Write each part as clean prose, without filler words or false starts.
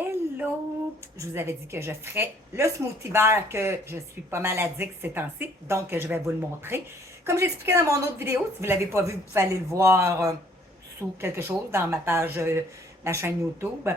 Hello! Je vous avais dit que je ferais le smoothie vert que je suis pas mal addict ces temps-ci, donc je vais vous le montrer. Comme j'expliquais dans mon autre vidéo, si vous ne l'avez pas vu, vous pouvez aller le voir sous quelque chose dans ma page, ma chaîne YouTube.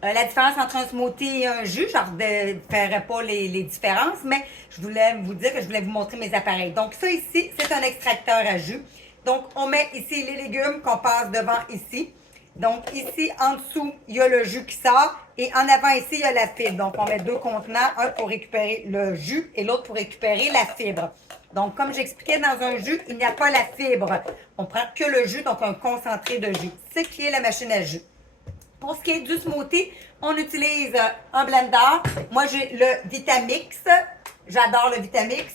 La différence entre un smoothie et un jus, je ne ferai pas les différences, mais je voulais vous dire que je voulais vous montrer mes appareils. Donc ça ici, c'est un extracteur à jus. Donc on met ici les légumes qu'on passe devant ici. Donc, ici, en dessous, il y a le jus qui sort. Et en avant, ici, il y a la fibre. Donc, on met deux contenants, un pour récupérer le jus et l'autre pour récupérer la fibre. Donc, comme j'expliquais, dans un jus, il n'y a pas la fibre. On prend que le jus, donc un concentré de jus. Ce qui est la machine à jus. Pour ce qui est du smoothie, on utilise un blender. Moi, j'ai le Vitamix. J'adore le Vitamix.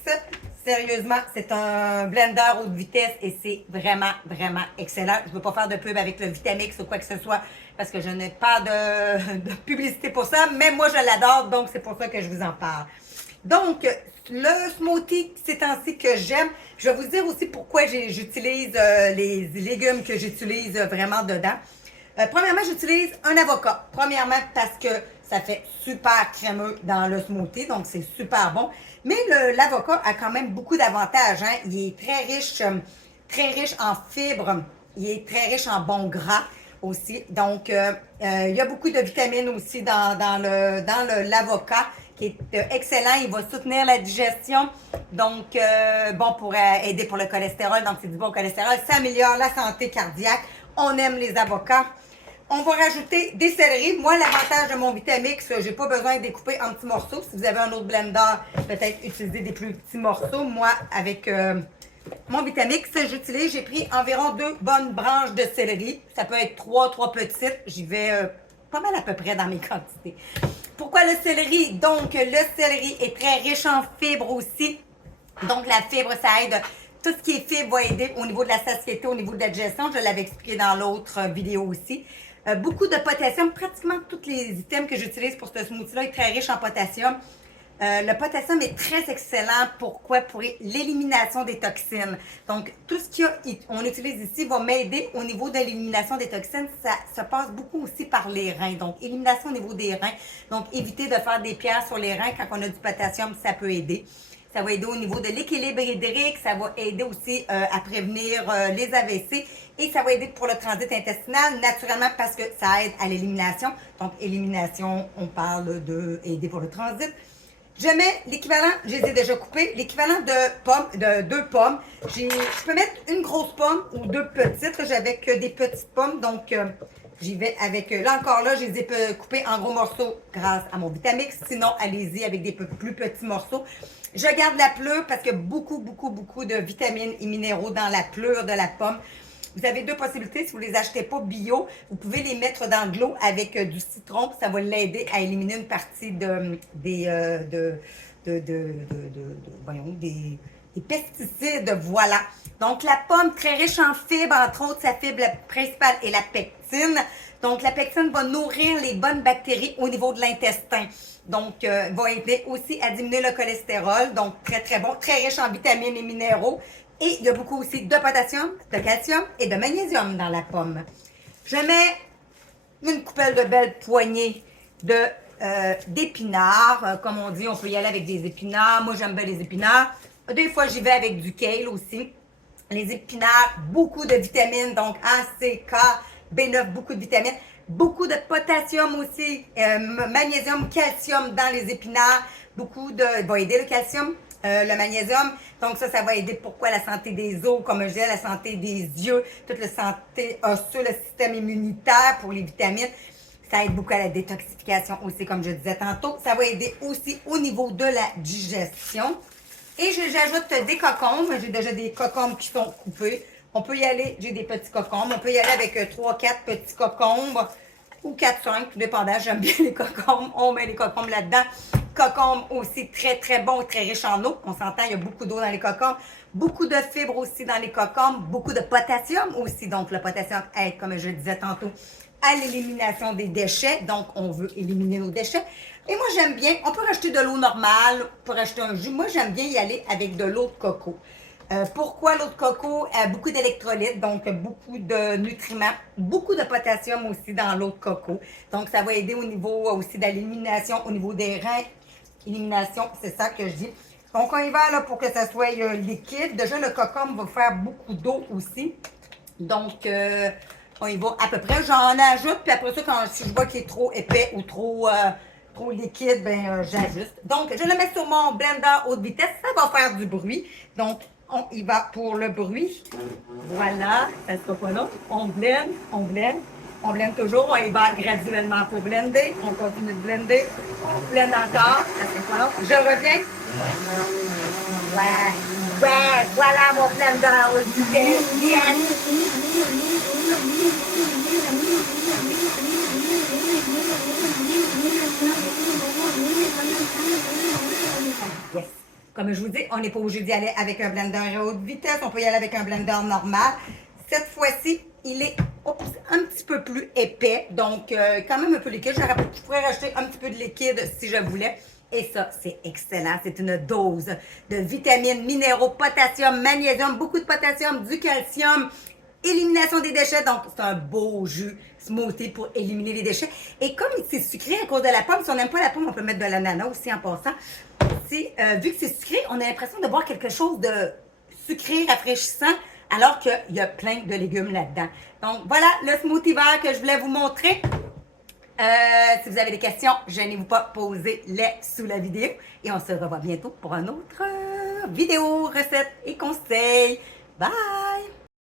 Sérieusement, c'est un blender haute vitesse et c'est vraiment, vraiment excellent. Je ne veux pas faire de pub avec le Vitamix ou quoi que ce soit parce que je n'ai pas de publicité pour ça, mais moi, je l'adore, donc c'est pour ça que je vous en parle. Donc, le smoothie, c'est ainsi que j'aime. Je vais vous dire aussi pourquoi j'utilise les légumes que j'utilise vraiment dedans. Premièrement, j'utilise un avocat. Premièrement, parce que ça fait super crémeux dans le smoothie, donc c'est super bon. Mais l'avocat a quand même beaucoup d'avantages. Hein? Il est très riche en fibres. Il est très riche en bons gras aussi. Donc, il y a beaucoup de vitamines aussi dans l'avocat qui est excellent. Il va soutenir la digestion. Donc, bon pour aider pour le cholestérol. Donc, c'est du bon cholestérol. Ça améliore la santé cardiaque. On aime les avocats. On va rajouter des céleris. Moi, l'avantage de mon Vitamix, j'ai pas besoin de découper en petits morceaux. Si vous avez un autre blender, peut-être utiliser des plus petits morceaux. Moi, avec mon Vitamix, j'ai pris environ 2 bonnes branches de céleri. Ça peut être 3 petites. J'y vais pas mal à peu près dans mes quantités. Pourquoi le céleri? Donc, le céleri est très riche en fibres aussi. Donc, la fibre, ça aide. Tout ce qui est fibre va aider au niveau de la satiété, au niveau de la digestion. Je l'avais expliqué dans l'autre vidéo aussi. Beaucoup de potassium. Pratiquement tous les items que j'utilise pour ce smoothie-là est très riche en potassium. Le potassium est très excellent. Pourquoi? Pour l'élimination des toxines. Donc, tout ce qu'on utilise ici va m'aider au niveau de l'élimination des toxines. Ça se passe beaucoup aussi par les reins. Donc, élimination au niveau des reins. Donc, éviter de faire des pierres sur les reins quand on a du potassium, ça peut aider. Ça va aider au niveau de l'équilibre hydrique, ça va aider aussi à prévenir les AVC et ça va aider pour le transit intestinal, naturellement parce que ça aide à l'élimination. Donc, élimination, on parle d'aider pour le transit. Je mets l'équivalent, je les ai déjà coupés, l'équivalent de 2 pommes. Je peux mettre une grosse pomme ou 2 petites. J'avais que des petites pommes, donc j'y vais avec, là encore là, je les ai coupées en gros morceaux grâce à mon Vitamix. Sinon, allez-y avec des plus petits morceaux. Je garde la pleure parce qu'il y a beaucoup de vitamines et minéraux dans la pleure de la pomme. Vous avez 2 possibilités. Si vous ne les achetez pas bio, vous pouvez les mettre dans de l'eau avec du citron. Ça va l'aider à éliminer une partie des pesticides. Voilà. Donc, la pomme très riche en fibres, entre autres, sa fibre principale est la pectine. Donc, la pectine va nourrir les bonnes bactéries au niveau de l'intestin. Donc, va aider aussi à diminuer le cholestérol. Donc, très bon. Très riche en vitamines et minéraux. Et il y a beaucoup aussi de potassium, de calcium et de magnésium dans la pomme. Je mets une coupelle de belles poignées d'épinards. Comme on dit, on peut y aller avec des épinards. Moi, j'aime bien les épinards. Des fois, j'y vais avec du kale aussi. Les épinards, beaucoup de vitamines, donc A, C, K, B9, beaucoup de vitamines. Beaucoup de potassium aussi, magnésium, calcium dans les épinards. Va aider le calcium, le magnésium. Donc ça va aider pourquoi la santé des os, comme je disais, la santé des yeux, toute la santé osseuse, le système immunitaire pour les vitamines. Ça aide beaucoup à la détoxification aussi, comme je disais tantôt. Ça va aider aussi au niveau de la digestion. Et j'ajoute des cocombes. J'ai déjà des cocombes qui sont coupés. On peut y aller, j'ai des petits cocombes. On peut y aller avec 3-4 petits cocombes ou 4-5, tout dépendant. J'aime bien les cocombes. On met les cocombes là-dedans. Cocombes aussi très bon, très riche en eau. On s'entend, il y a beaucoup d'eau dans les cocombes. Beaucoup de fibres aussi dans les cocombes. Beaucoup de potassium aussi. Donc, le potassium aide, comme je le disais tantôt, à l'élimination des déchets. Donc, on veut éliminer nos déchets. Et moi, j'aime bien, on peut rajouter de l'eau normale, on peut rajouter un jus. Moi, j'aime bien y aller avec de l'eau de coco. Pourquoi l'eau de coco a beaucoup d'électrolytes, donc beaucoup de nutriments, beaucoup de potassium aussi dans l'eau de coco. Donc, ça va aider au niveau aussi de l'élimination, au niveau des reins. Élimination, c'est ça que je dis. Donc, on y va là pour que ça soit liquide. Déjà, le cocombe va faire beaucoup d'eau aussi. Donc, on y va à peu près. J'en ajoute, puis après ça, si je vois qu'il est trop épais ou trop liquide, ben j'ajuste. Donc, je le mets sur mon blender haute vitesse. Ça va faire du bruit. Donc, on y va pour le bruit. Voilà, ça sera pas long. On blende, on blende. On blende toujours. On y va graduellement pour blender. On continue de blender. On blende encore. Ça sera pas long. Je reviens. Ouais, ouais, voilà mon blender haute vitesse. Yes. Comme je vous dis, on n'est pas obligé d'y aller avec un blender à haute vitesse. On peut y aller avec un blender normal. Cette fois-ci, il est un petit peu plus épais. Donc, quand même un peu liquide. Je pourrais rajouter un petit peu de liquide si je voulais. Et ça, c'est excellent. C'est une dose de vitamines, minéraux, potassium, magnésium, beaucoup de potassium, du calcium, élimination des déchets. Donc, c'est un beau jus smoothie pour éliminer les déchets. Et comme c'est sucré à cause de la pomme, si on n'aime pas la pomme, on peut mettre de l'ananas aussi en passant. Vu que c'est sucré, on a l'impression de boire quelque chose de sucré, rafraîchissant, alors qu'il y a plein de légumes là-dedans. Donc, voilà le smoothie vert que je voulais vous montrer. Si vous avez des questions, gênez-vous pas, posez-les sous la vidéo. Et on se revoit bientôt pour une autre vidéo, recette et conseils. Bye!